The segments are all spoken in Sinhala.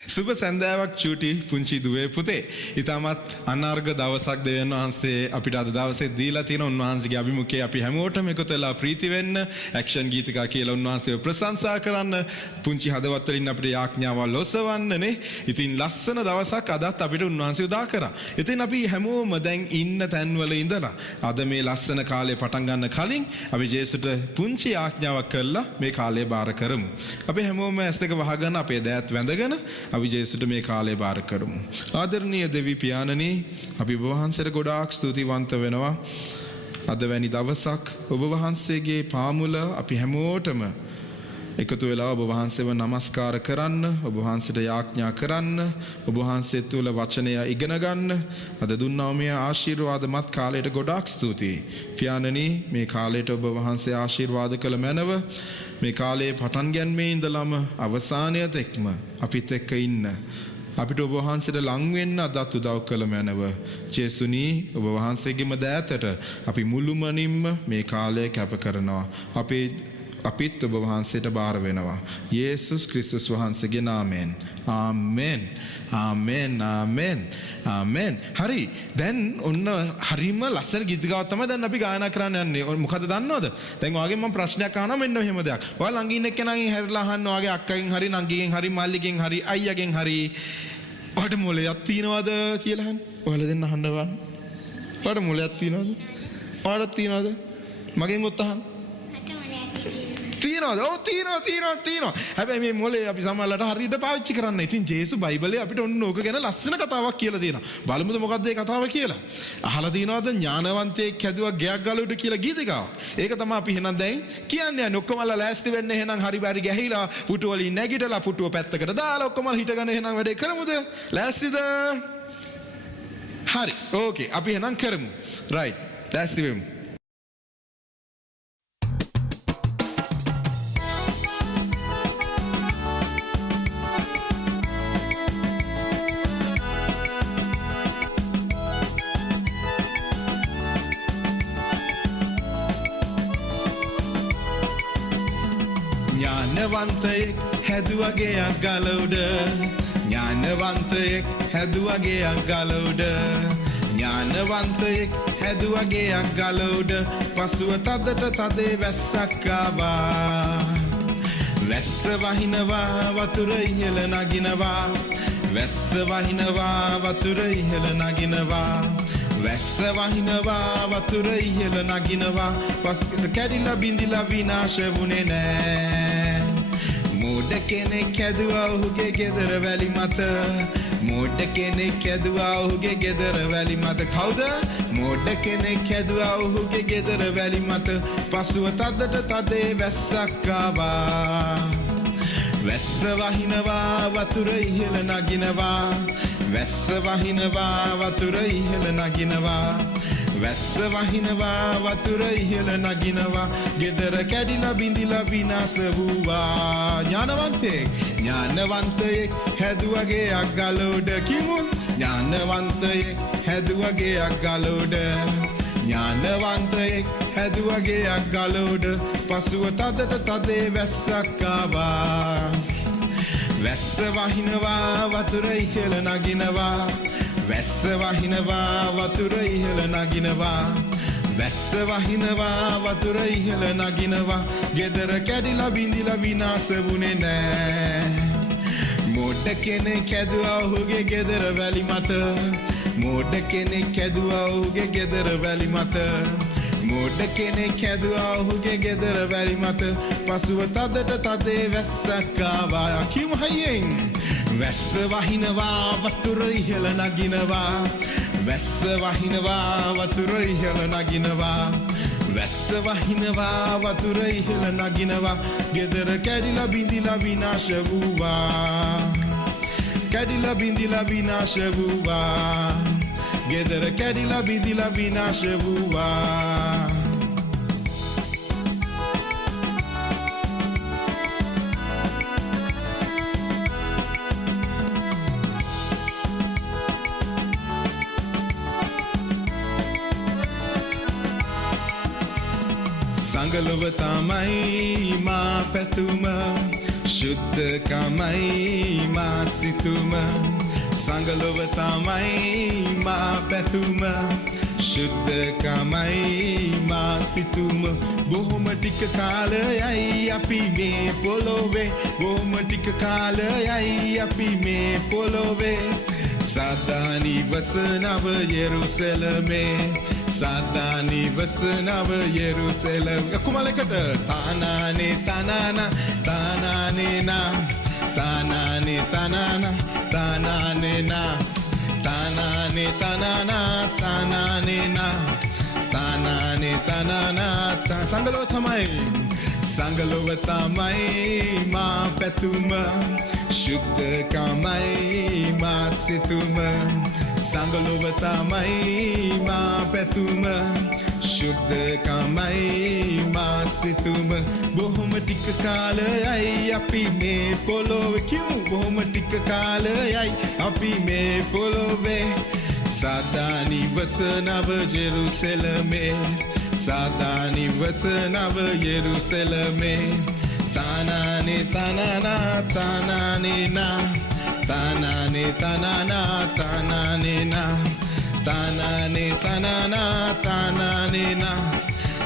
සුබ සැන්දෑවක් චූටි පුංචි දුවේ පුතේ. ඉතාමත් අනාර්ග දවසක් දෙවියන් වහන්සේ අපිට අද දවසේ දීලා තියෙන උන්වහන්සේගේ අභිමුඛයේ අපි හැමෝටම එකතු වෙලා ප්‍රීති වෙන්න, ඇක්ෂන් ගීතිකා කියලා උන්වහන්සේව ප්‍රශංසා කරන්න, පුංචි හදවත් වලින් අපිට යාඥාවල් ඔසවන්නනේ. ඉතින් ලස්සන දවසක් අදත් අපිට උන්වහන්සේ උදා කරා. ඉතින් අපි හැමෝම දැන් ඉන්න තැන්වල ඉඳලා අද මේ ලස්සන කාලේ පටන් ගන්න කලින් අපි ජේසුට පුංචි යාඥාවක් කරලා මේ කාලය බාර කරමු. අපි හැමෝම ඇස් දෙක වහගෙන අපේ දෑත් වැඳගෙන අපි ජේසුට මේ කාලය බාර කරමු. ආදරණීය දෙවි පියාණනි, අපි ඔබ වහන්සේට ගොඩාක් ස්තුතිවන්ත වෙනවා. අද වැනි දවසක් ඔබ වහන්සේගේ පාමුල අපි හැමෝටම එකතු වෙලා ඔබ වහන්සේව නමස්කාර කරන්න, ඔබ වහන්සේට යාඥා කරන්න, ඔබ වහන්සේ තුළ වචනය ඉගෙන ගන්න අද දුන්නා මේ ආශිර්වාදමත් කාලයට ගොඩාක් ස්තුතියි. පියාණනි, මේ කාලයට ඔබ වහන්සේ ආශිර්වාද කළ මැනව මේ කාලයේ පටන් ගැනීමේ ඉඳලම අවසානය තෙක්ම අපිත් එක්ක ඉන්න. අපිට ඔබ වහන්සේට ලං වෙන්න අදත් උදව් කළ මැනව. ජේසුනි, ඔබ වහන්සේගේම දෑතට අපි මුළුමනින්ම මේ කාලය කැප කරනවා. අපිත් ඔබ වහන්සේට බාර වෙනවා. යේසුස් ක්‍රිස්තුස් වහන්සේගේ නාමයෙන්. ආමෙන්. ආමෙන්. ආමෙන්. ආමෙන්. හරි. දැන් ඔන්න හරිම ලස්සන ගීතිකාවක් තමයි දැන් අපි ගායනා කරන්න යන්නේ. මොකද දන්නවද? දැන් ඔයාගෙන් මම ප්‍රශ්නයක් අහනවා මෙන්න මෙහෙම දෙයක්. ඔයා ළඟ ඉන්න එක්කෙනාගෙන් හැරිලා අහන්න, ඔයාගේ අක්කගෙන් හරි, නංගිගෙන් හරි, මල්ලිගෙන් හරි, අයියාගෙන් හරි ඔයාට මොලයක් තියනවද කියලා අහන්න. ඔයාලා දෙන්න අහන්න බලන්න. ඔයාට මොලයක් තියනවද? ඔයාට තියනවද? මගෙන් උත් අහන්න. තියනවද? ඔව් තියනවා. හැබැයි මේ මොලේ අපි සමහරවිට හරියට පාවිච්චි කරන්න. ඉතින් ජේසු බයිබලයේ අපිට ඔන්න ඕක ගැන ලස්සන කතාවක් කියලා තියෙනවා. බලමුද මොකක්ද ඒ කතාව කියලා? අහලා තියනවද ඥානවන්තයෙක් හැදුවා ගෙයක් ගලුඩ කියලා ගීතිකාවක්? ඒක තමයි අපි එහෙනම් දැන් කියන්නේ. ඔක්කොමලා ලෑස්ති වෙන්න එහෙනම් හරි බරි ගැහිලා පුටු වලින් නැගිටලා පුටුව පැත්තකට දාලා ඔක්කොමලා හිටගෙන එහෙනම් වැඩේ කරමුද? ලෑස්තිද? හරි. ඕකේ. අපි එහෙනම් කරමු. රයිට්. ලෑස්ති වෙමු. ඥානවන්තයෙක් හැදුවගේ අගල උඩ, ඥානවන්තයෙක් හැදුවගේ අගල උඩ, ඥානවන්තයෙක් හැදුවගේ අගල උඩ, පසුව තදට තදේ වැස්සක් ආවා. වැස්ස වහිනවා වතුර ඉහළ නගිනවා, වැස්ස වහිනවා වතුර ඉහළ නගිනවා, වැස්ස වහිනවා වතුර ඉහළ නගිනවා, පසුව කැඩිලා බිඳිලා විනාශ වුණේ නෑ. මෝඩ කෙනෙක් හැදුවා ඔහුගේ ගෙදර වැලි මත, මෝඩ කෙනෙක් හැදුවා ඔහුගේ ගෙදර වැලි මත. කවුද? මෝඩ කෙනෙක් හැදුවා ඔහුගේ ගෙදර වැලි මත, පසුව තදට තදේ වැස්සක් ආවා. වැස්ස වහිනවා වතුර ඉහළ නගිනවා, වැස්ස වහිනවා වතුර ඉහළ නගිනවා, වැස්ස වහිනවා වතුර ඉහළ නගිනවා, ගෙදර කැඩිලා බිඳිලා විනාශ වූවා. ඥානවන්තයෙක් හැදුවගේ අගල උඩ. කිමු? ඥානවන්තයෙක් හැදුවගේ අගල උඩ, ඥානවන්තයෙක් හැදුවගේ අගල උඩ, පසුව තදට තදේ වැස්සක් ආවා. වැස්ස වහිනවා වතුර ඉහළ නගිනවා, වැස්ස වහිනවා වතුර ඉහළ නගිනවා, වැස්ස වහිනවා වතුර ඉහළ නගිනවා, ගෙදර කැඩිලා බිඳිලා විනාශ වුණේ නෑ. මෝඩ කෙනෙක් හැදුවා ඔහුගේ ගෙදර වැලි මත, මෝඩ කෙනෙක් හැදුවා ඔහුගේ ගෙදර වැලි මත, මෝඩ කෙනෙක් හැදුවා ඔහුගේ ගෙදර වැලි මත, පසුව තදට තදේ වැස්සක් ආවා. කිමු හයියෙන්? වැස්ස වහිනවා වතුර ඉහළ නගිනවා, වැස්ස වහිනවා වතුර ඉහළ නගිනවා, වැස්ස වහිනවා වතුර ඉහළ නගිනවා, ගෙදර කැඩිලා බිඳිලා විනාශ වූවා. කැඩිලා බිඳිලා විනාශ වූවා, ගෙදර කැඩිලා බිඳිලා විනාශ වූවා. සංගලොව තමයි මා පැතුම, ශුද්ධකමයි මා සිතුම සංගලොව තමයි මා පැතුම ශුද්ධකමයි මා සිතුම බොහොම ටික කාලයයි අපි මේ පොළොවේ බොහොම ටික කාලයයි අපි මේ පොළොවේ සදානි වසනව යෙරුසලමේ සදානි වසනව යෙරුසලම කුමලකට තානානේ තනනා තානානේ නා තානානේ තනනා තානානේ නා තානානේ තනනා තානානේ නා තානානේ තනනා සංගලොව තමයි සංගලොව තමයි මා පැතුම ශුද්ධකමයි මා සිතුම සංගලොව තමයි මා පැතුම ශුද්ධකමයි මා සිතුම බොහොම ටික කාලයයි අපි මේ පොළොවේ කිව් බොහොම ටික කාලයයි අපි මේ පොළොවේ සදානි වසනව ජෙරුසලමේ සදානි වසනව යෙරුසලමේ තානානේ තනනා තානානේ නා තානානේ තනනා තානානේ නා තානානේ තනනා තානානේ නා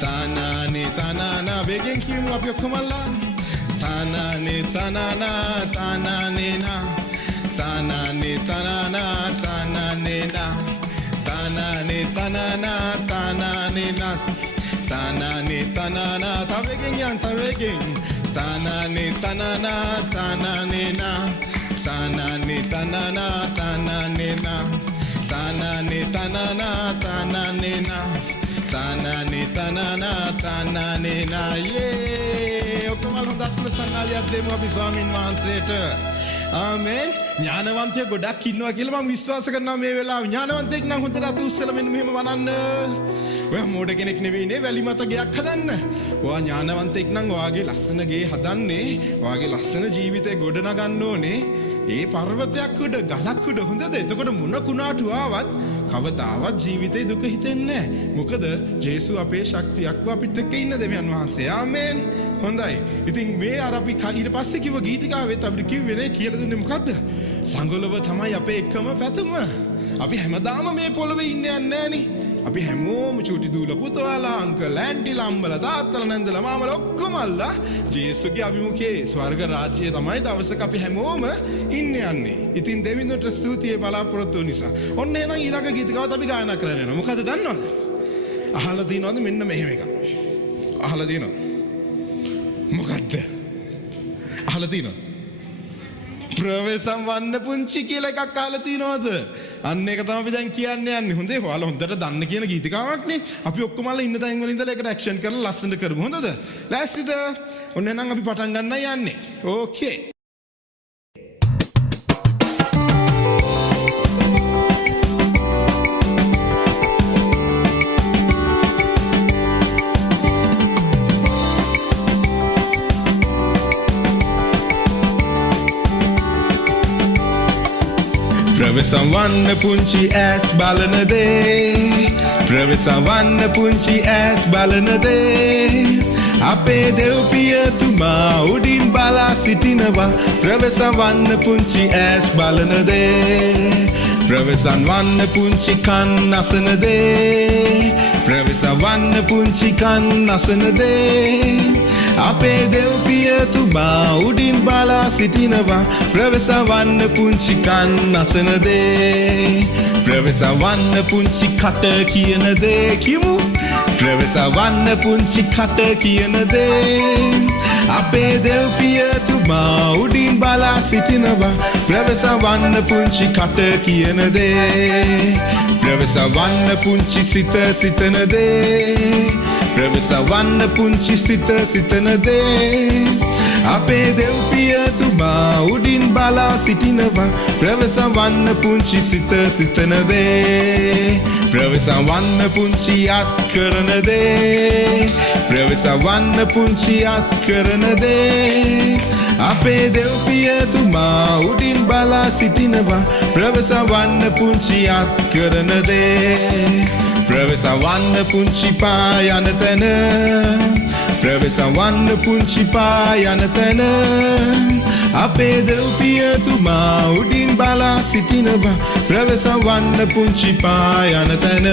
තානානේ තනනා වෙගෙන් කියමු අපි ඔක්කොමලා තානානේ තනනා තානානේ නා තානානේ තනනා තානානේ නා තානානේ තනනා තානානේ නා තානානේ තනනා තවෙගෙන් යන් තවෙගෙන් තානානේ තනනා තානානේ නා තානානේ තනනා තානානේ නා තානානේ තනනා තානානේ නා තානානේ තනනා තානානේ නා යේ ඔක්කොම හොඳට සන්නාදයක් දෙමු අපි ස්වාමින් වහන්සේට ආමෙන් ඥානවන්තයෙක් ගොඩක් ඉන්නවා කියලා මම විශ්වාස කරනවා මේ වෙලාවේ ඥානවන්තයෙක් නම් හොඳට අත උස්සලා මෙන්න මෙහෙම වනන්න ඔයා මෝඩ කෙනෙක් නෙවෙයි නේ වැලි මත ගයක් හදන්න ඔයා ඥානවන්තයෙක් නම් ඔයාගේ ලස්සන ගේ හදන්නේ ඔයාගේ ලස්සන ජීවිතේ ගොඩනගන්න ඕනේ ඒ පර්වතයක් උඩ ගලක් උඩ හොඳද එතකොට මොන කුණාටු ආවත් කවදාවත් ජීවිතේ දුක හිතෙන්නේ නැහැ මොකද ජේසු අපේ ශක්තියක් අපිට එක්ක ඉන්න දෙවියන් වහන්සේ ආමෙන් හොඳයි ඉතින් මේ අර අපි ඊට පස්සේ කිව්ව ගීතිකාවෙත් අපිට කිව්වේ නේ කියලා දුන්නේ මොකද්ද සංගලව තමයි අපේ එකම පැතුම අපි හැමදාම මේ පොළවේ ඉන්නේ නැහනේ අපි හැමෝම චූටි දූල පුතවලා අංකල් ඇන්ටිලා අම්මලා තාත්තලා නැන්දලා මාමලා ඔක්කොමල්ලා ජේසුගේ අභිමුඛයේ ස්වර්ග රාජ්‍යය තමයි දවසක අපි හැමෝම යන්නේ. ඉතින් දෙවියන්ට ස්තුතිය බලාපොරොත්තු නිසා. ඔන්න එහෙනම් ඊළඟ ගීතිකාවත් අපි ගායනා කරන්න යනවා. මොකද දන්නවද? අහලා තියෙනවද මෙන්න මෙහෙම එකක්. අහලා තියෙනවද? මොකද්ද? අහලා තියෙනවද? ප්‍රවේශම් වන්න පුංචි කියලා එකක් අහලා තියෙනවද? අන්න ඒක තමයි අපි දැන් කියන්න යන්නේ. හොඳේ. ඔයාලා හොඳට දන්න කියන ගීතිකාවක් නේ. අපි ඔක්කොමලා ඉන්න තැන් වල ඉඳලා ඒකට ඇක්ෂන් කරලා ලස්සනට කරමු. හොඳද? ලෑස්තිද? ඔන්න එහෙනම් අපි පටන් ගන්නයි යන්නේ. ඕකේ. ප්‍රවේශම් වන්න පුංචි ඇස් බලන දේ ප්‍රවේශම් වන්න පුංචි ඇස් බලන දේ අපේ දෙව්පියතුමා උඩින් බලා සිටිනවා ප්‍රවේශම් වන්න පුංචි ඇස් බලන දේ ප්‍රවේශම් වන්න පුංචි කන් අසන දේ ප්‍රවේශම් වන්න පුංචි කන් අසන දේ අපේ දෙව්පියතුමා උඩින් බලා සිටිනවා ප්‍රවේශම් වන්න පුංචි කන් අසන දේ ප්‍රවේශම් වන්න පුංචි කට කියන දේ කිමු ප්‍රවේශම් වන්න පුංචි කට කියන දේ අපේ දෙව්පියතුමා උඩින් බලා සිටිනවා ප්‍රවේශම් වන්න පුංචි කට කියන දේ ප්‍රවේශම් වන්න පුංචි සිත සිතන දේ ප්‍රවේශම් වන්න පුංචි සිත සිතන දේ අපේ දෙව්පියතුමා උඩින් බලා සිටිනවා ප්‍රවේශම් වන්න පුංචි සිත සිතන දේ ප්‍රවේශම් වන්න පුංචි අත් කරන දේ ප්‍රවේශම් වන්න පුංචි අත් කරන දේ අපේ දෙව්පියතුමා උඩින් බලා සිටිනවා ප්‍රවේශම් වන්න පුංචි අත් කරන දේ ප්‍රවේශම් වන්න පුංචි පා යන තැන ප්‍රවේශවන්න පුංචි පායන තැන අපේ දෙව්පියතුමා උඩින් බලා සිටිනවා ප්‍රවේශවන්න පුංචි පායන තැන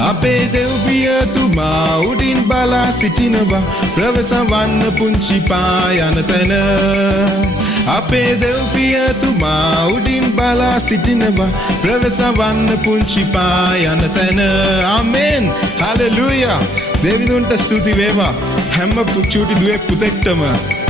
අපේ දෙව්පියතුමා උඩින් බලා සිටිනවා ප්‍රවේශවන්න පුංචි පායන තැන අපේ දෙව්පියතුමා උඩින් බලා සිටිනවා ප්‍රවේශවන්න පුංචි පායන තැන ආමෙන් හලෙලූයා දෙවිඳුන්ට ස්තුති වේවා හැම චූටි දුවේ පුතෙක්ටම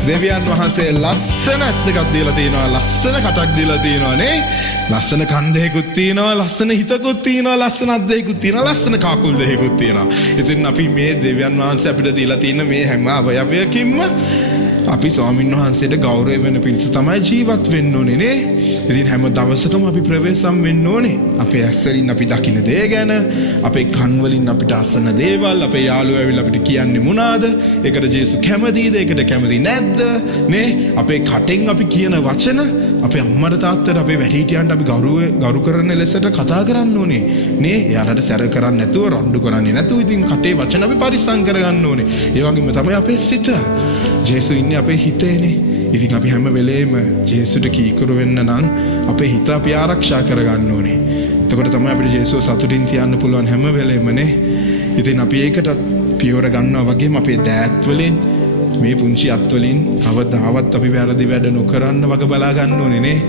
දෙවියන් වහන්සේ ලස්සන ඇස් දෙකක් දීලා තියෙනවා ලස්සන කටක් දීලා තියෙනවා නේ ලස්සන කන් දෙකකුත් තියෙනවා ලස්සන හිතකුත් තියෙනවා ලස්සන අත් දෙකකුත් තියෙනවා ලස්සන කකුල් දෙකකුත් තියෙනවා ඉතින් අපි මේ දෙවියන් වහන්සේ අපිට දීලා තියෙන මේ හැම අවයවයකින්ම අපි ස්වාමීන් වහන්සේට ගෞරව වෙන පිණිස තමයි ජීවත් වෙන්න ඕනේ නේ. ඉතින් හැම දවසකම අපි ප්‍රවේශම් වෙන්න ඕනේ. අපේ ඇස්වලින් අපි දකින්න දේ ගැන, අපේ කන් වලින් අපිට අසන දේවල්, අපේ යාළුවෝ ඇවිල්ලා අපිට කියන්නේ මොනවාද? ඒකට ජේසුස් කැමතිද? ඒකට කැමති නැද්ද? නේ? අපේ කටෙන් අපි කියන වචන, අපේ අම්මට තාත්තට අපේ වැඩිහිටියන්ට අපි ගරු කරන ලෙසට කතා කරන්න ඕනේ. නේ? එයාලට සැර කරන්නේ නැතුව, රණ්ඩු කරන්නේ නැතුව ඉතින් කටේ වචන අපි පරිස්සම් කරගන්න ඕනේ. ඒ වගේම තමයි අපේ සිත. ජේසු ඉන්නේ අපේ හිතේනේ. ඉතින් අපි හැම වෙලේම ජේසුට කීකරු වෙන්න නම් අපේ හිත අපි ආරක්ෂා කරගන්න ඕනේ. එතකොට තමයි අපිට ජේසුව සතුටින් තියන්න පුළුවන් හැම වෙලේම නේ. ඉතින් අපි ඒකටත් පියවර ගන්නවා වගේම අපේ දෑත් වලින් මේ පුංචි අත් වලින් අවදාවත් අපි වැරදි වැඩ නොකරන්න වග බලා ගන්න ඕනේ නේ.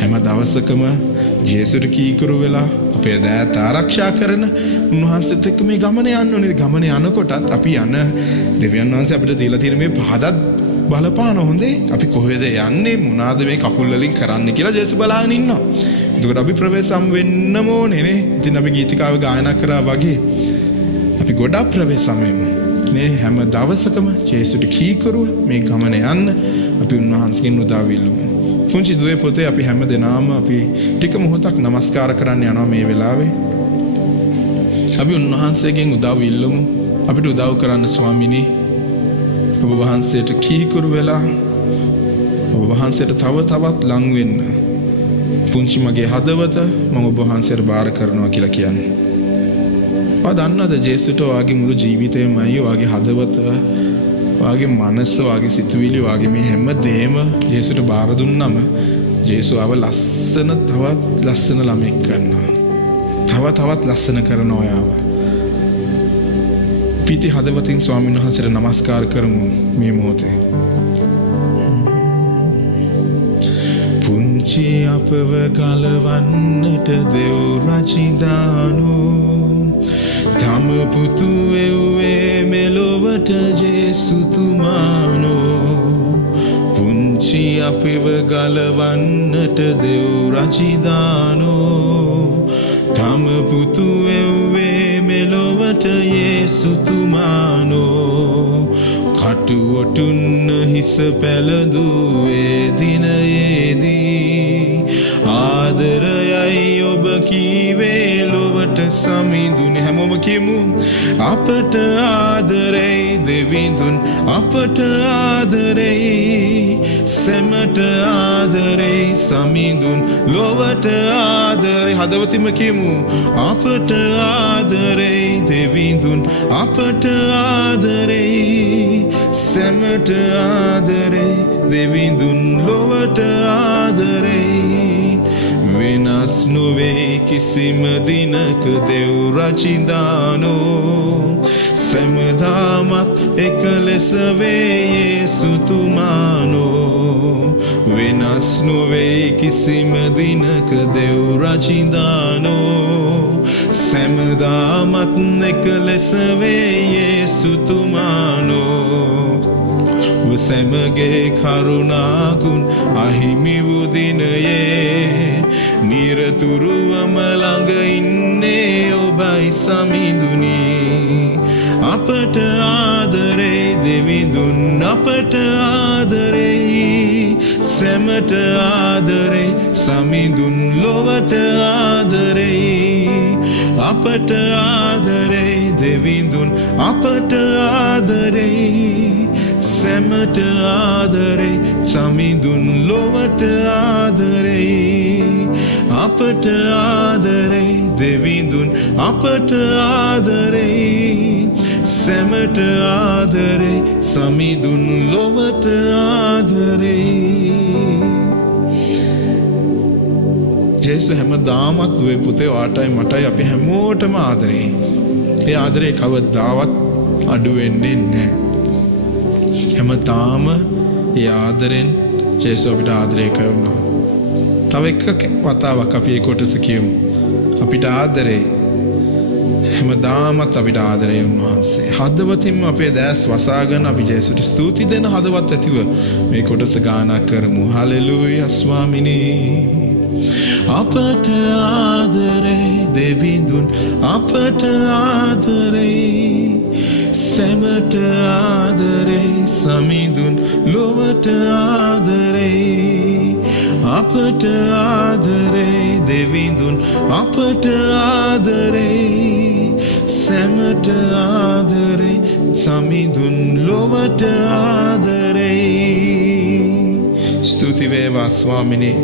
හැම දවසකම ජේසුට කීකරු වෙලා අපේ දෑත් ආරක්ෂා කරන උන්වහන්සේත් එක්ක මේ ගමන යන්න ඕනේ. ගමන යනකොටත් අපි යන දෙවියන් වහන්සේ අපිට දීලා තියෙන මේ පහදත් බලපාන හොඳේ. අපි කොහෙද යන්නේ මොනවාද මේ කකුල් වලින් කරන්න කියලා ජේසු බලාගෙන ඉන්නවා. එතකොට අපි ප්‍රවේශම් වෙන්නම ඕනේ නේ. ඉතින් අපි ගීතිකාව ගායනා කරා වගේ අපි ගොඩක් ප්‍රවේශම් වෙමු. නේ හැම දවසකම ජේසුට කීකරුව මේ ගමන යන්න අපි උන්වහන්සේගෙන් උදව් ඉල්ලමු. පුංචි දුවේ පුතේ අපි හැම දෙනාම අපි ටික මොහොතක් නමස්කාර කරන්න යනවා මේ වෙලාවේ. අපි උන්වහන්සේගෙන් උදව් ඉල්ලමු. අපිට උදව් කරන්න ස්වාමිනේ. ඔබ වහන්සේට කීකරු වෙලා ඔබ වහන්සේට තව තවත් ලං වෙන්න. පුංචි මගේ හදවත මම ඔබ වහන්සේට බාර කරනවා කියලා කියන්නේ. ඔයා දන්නවද ජේසුට ඔයාගේ මුළු ජීවිතේමයි ඔයාගේ හදවත ඔයාගේ මනස ඔයාගේ සිතුවිලි ඔයාගේ මේ හැම දෙයක්ම ජේසුට බාර දුන්නම ජේසුව ලස්සන තවත් ලස්සන ළමෙක් කරනවා. තවත් ලස්සන කරනවා ඔයාව. පීති හදවතින් ස්වාමීන් වහන්සේට නමස්කාර කරමු මේ මොහොතේ. පුංචි අපව ගලවන්නට දෙව් රජිදානෝ තම පුතු එව්වේ මෙලොවට ජේසුතුමානෝ පුංචි අපව ගලවන්නට දෙව් රජිදානෝ තම පුතු එව්වේ මෙලොවට යේසුතුමානෝ කටුවටුන්න හිස පැලදුවේ දිනයේදී ආදරයයි ඔබ කීවේ ලොවට සමිඳුනේ හැමෝම කියමු අපට ආදරෙයි දෙවිඳුන් අපට ආදරෙයි සෙමට ආදරෙයි සමිඳුන් ලොවට ආදරෙයි හදවතින්ම කියමු අපට ආදරෙයි දෙවිඳුන් අපට ආදරෙයි සෙමට ආදරෙයි දෙවිඳුන් ලොවට ආදරෙයි වෙනස් නොවේ කිසිම දිනක දෙව් රජිදානෝ සැමදාමත් එක ලෙස වේ යේසුතුමානෝ වෙනස් නොවේ කිසිම දිනක දෙව් රජිදානෝ සැමදාමත් එක ලෙස වේ යේසුතුමානෝ සැමගේ කරුණාගුණ අහිමි වූ දිනයේ නිරතුරුවම ළඟ ඉන්නේ ඔබයි සමිඳුනි අපට ආදරේ දෙවිඳුන් අපට ආදරේ සැමට ආදරේ සමිඳුන් ලොවට ආදරේ අපට ආදරේ දෙවිඳුන් අපට ආදරේ සැමට ආදරේ සමිඳුන් ලොවට ආදරේ අපට ආදරේ දෙවිඳුන් අපට ආදරේ සැමට ආදරේ සමිඳුන් ලොවට ආදරේ ජේසු හැමදාමත් දුවේ පුතේ වාටයි මටයි අපි හැමෝටම ආදරේ ඒ ආදරේ කවදාවත් අඩු වෙන්නේ නැහැ හැමදාම ඒ ආදරෙන් ජේසු අපිට ආදරය කරනවා තව එක වතාවක් අපි ඒ කොටස කියමු අපිට ආදරේ හැමදාමත් අපිට ආදරේ උන්වහන්සේ හදවතින්ම අපේ දැස් වසාගෙන අපි ජේසුට ස්තුති දෙන හදවත් ඇතිව මේ කොටස ගානක් කරමු හලෙලූයා ස්වාමිනේ අපට ආදරේ දෙවිඳුන් අපට ආදරේ සැමට ආදරේ සමිඳුන් ලොවට ආදරේ අපට ආදරේ දෙවිඳුන් අපට ආදරේ සැමට ආදරේ සමිඳුන් ලොවට ආදරේ ස්තුති වේවා ස්වාමිනේ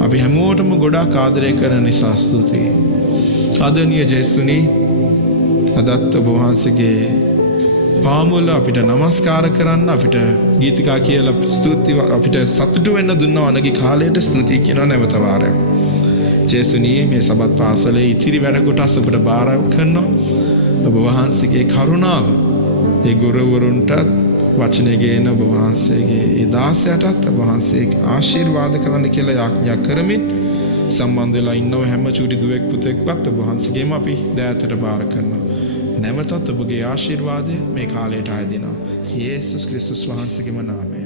අපි හැමෝටම ගොඩාක් ආදරය කරන නිසා ස්තුතියි ආදරණීය ජේසුනි අදත් ඔබ වහන්සේගේ පාමුල අපිට නමස්කාර කරන්න අපිට ගීතිකා කියලා ස්තුති අපිට සතුටු වෙන්න දුන්නා වනගේ කාලයට ස්තුතියි කියනවා නැවත වාරයක් ජේසුනි මේ සබත් පාසලේ ඉතිරි වැඩ කොටස් ඔබට බාර කරනවා ඔබ වහන්සේගේ කරුණාව ඒ ගුරුවරුන්ටත් වචනය ගේන ඔබ වහන්සේගේ ඒ දාසයටත් ඔබ වහන්සේ ආශිර්වාද කරන්න කියලා යාඥා කරමින් සම්බන්ධ වෙලා ඉන්නව හැම චූටි දුවෙක් පුතෙක්වත් ඔබ වහන්සේගේම අපි දෑතට බාර කරනවා නැවතත් ඔබගේ ආශිර්වාදය මේ කාලයට ආයදිනවා යේසුස් ක්‍රිස්තුස් වහන්සේගේම නාමයෙන්